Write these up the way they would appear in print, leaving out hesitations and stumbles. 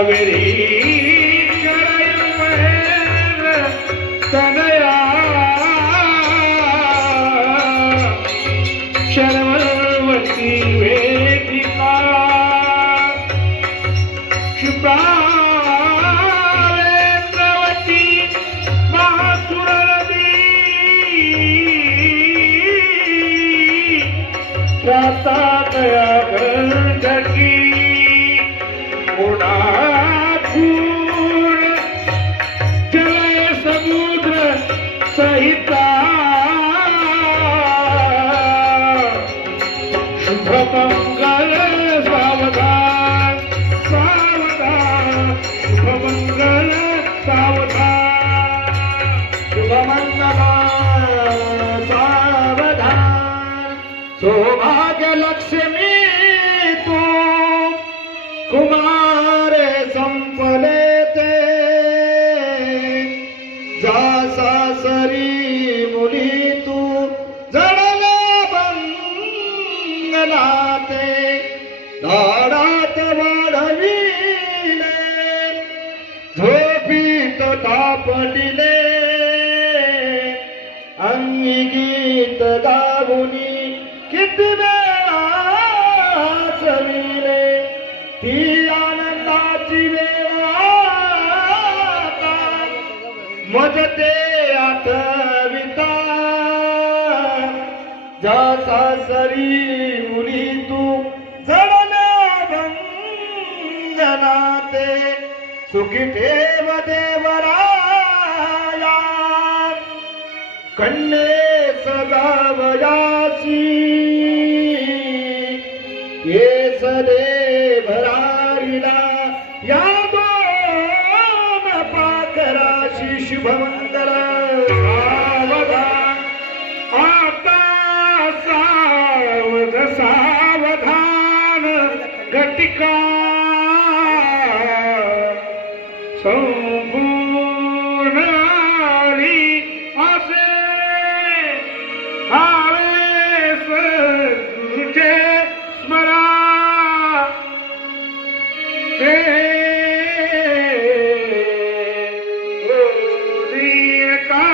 कावेरी तनया शर्वती वेदिका क्षिप्रावेन्द्रवती महासुरनदी त्राताकया गंधकी गुणापूर्ण जलय समुद्र सहिता शुभमंगल सावधान सावधान शुभमंगल सावधान शुभमंगल सावधान सौभाग्य लक्ष्मी तू कुमार संपले ते जा सासरी मुली तू जडले बंगलाते दाडात वाढविले झोपीत तापडिले अंगी गीत गावुनी किती वेळा चविले ती आनंदाची वेळ आता मजते आठविता जा सासरी मुली तू जडले बंधनाते सुखी ठेव देवराया कन्ये सजावयासी येस देवरारीला या दोन पाकराशी शुभमंगल सावधान आता सावध सावधान घटिका संपूर्ण आली असे आवेस तुझे स्मरा ते का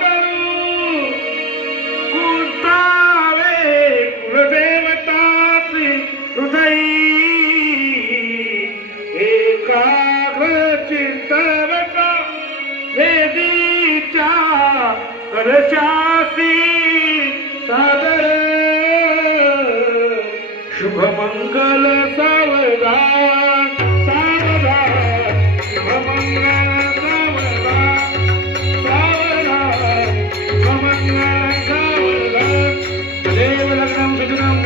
करू कुर्तावे कुलदेवताची हृदयी एकाग्र चित्तवता वेदीच्या कलशासी सादर शुभमंगल सावधान सावधान शुभमंगल सावधान सावधान शुभमंगल सावधान देव लग्नम सुजनम